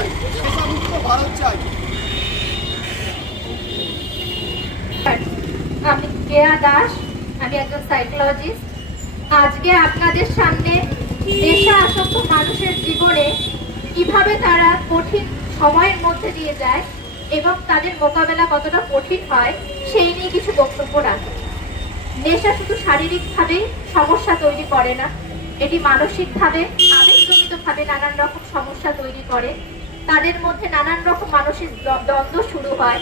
চাই, নেশামুক্ত ভারত চাই। আমি কেয়া দাস, আমি একজন সাইকোলজিস্ট। আজকে আপনাদের সামনে নেশা আসক্ত মানুষের জীবনে কিভাবে তারা কঠিন সময়ের মধ্যে দিয়ে যায় এবং তাদের মোকাবেলা কতটা কঠিন হয় সেই নিয়ে কিছু বক্তব্য রাখি। নেশা শুধু শারীরিকভাবে সমস্যা তৈরি করে না, এটি মানসিকভাবে আবেগজনিতভাবে নানান রকম সমস্যা তৈরি করে। তাদের মধ্যে নানান রকম মানসিক দ্বন্দ্ব শুরু হয়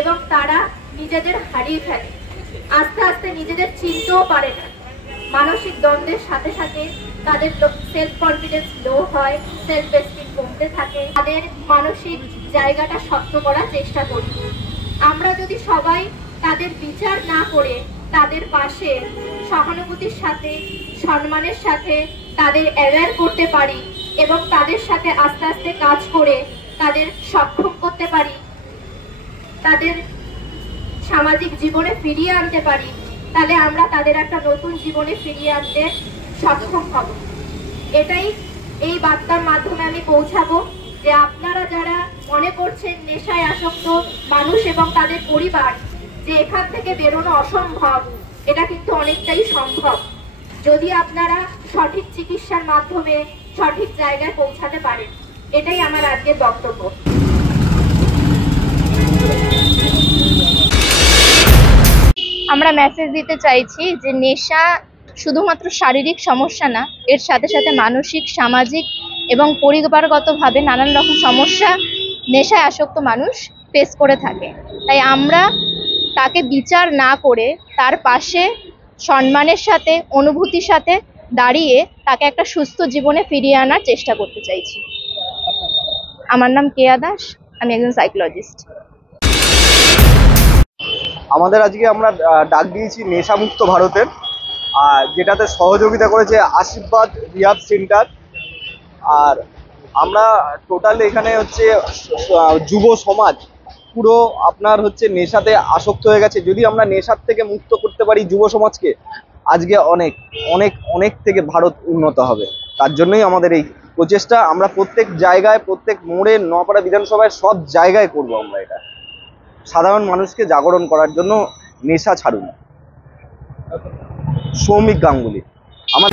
এবং তারা নিজেদের হারিয়ে ফেলে, আস্তে আস্তে নিজেদের চিনতেও পারে না। মানসিক দ্বন্দ্বের সাথে সাথে তাদের সেলফ কনফিডেন্স লো হয়, সেলফ এস্টিম কমতে থাকে, তাদের মানসিক জায়গাটা শক্ত করার চেষ্টা করি। আমরা যদি সবাই তাদের বিচার না করে তাদের পাশে সহানুভূতির সাথে, সম্মানের সাথে তাদের অ্যাওয়্যার করতে পারি এবং তাদের সাথে আস্তে আস্তে কাজ করে তাদের সক্ষম করতে পারি, তাদের সামাজিক জীবনে ফিরিয়ে আনতে পারি, তাহলে আমরা তাদের একটা নতুন জীবনে ফিরিয়ে আনতে সক্ষম হব। এটাই এই বার্তার মাধ্যমে আমি পৌঁছাবো যে আপনারা যারা মনে করছেন নেশায় আসক্ত মানুষ এবং তাদের পরিবার যে এখান থেকে বেরোনো অসম্ভব, এটা কিন্তু অনেকটাই সম্ভব যদি আপনারা সঠিক চিকিৎসার মাধ্যমে সঠিক জায়গায় পৌঁছাতে পারেন। এটাই আমার আজকের বক্তব্য। আমরা মেসেজ দিতে চাইছি যে নেশা শুধুমাত্র শারীরিক সমস্যা না, এর সাথে সাথে মানসিক, সামাজিক এবং পরিবারগতভাবে নানান রকম সমস্যা নেশায় আসক্ত মানুষ ফেস করে থাকে। তাই আমরা তাকে বিচার না করে তার পাশে সম্মানের সাথে, অনুভূতির সাথে দাঁড়িয়ে তাকে একটা সুস্থ জীবনে ফিরিয়ে আনার চেষ্টা করতে চাইছি। আমার নাম কেয়া দাস, আমি একজন সাইকোলজিস্ট। আমাদের আজকে আমরা ডাক দিয়েছি নেশামুক্ত ভারতের, যেটাতে সহযোগিতা করেছে আশীর্বাদ রিহাব সেন্টার। আর আমরা টোটাল এখানে হচ্ছে যুব সমাজ পুরো আপনার হচ্ছে নেশাতে আসক্ত হয়ে গেছে। যদি আমরা নেশার থেকে মুক্ত করতে পারি যুব সমাজকে, আজকে অনেক অনেক অনেক থেকে ভারত উন্নত হবে। তার জন্যই আমাদের এই প্রচেষ্টা। আমরা প্রত্যেক জায়গায়, প্রত্যেক মোড়ে, নওপাড়া বিধানসভায় সব জায়গায় করব আমরা এটা, সাধারণ মানুষকে জাগরণ করার জন্য। নেশা ছাড়ুন। সৌমিক গাঙ্গুলি আমার।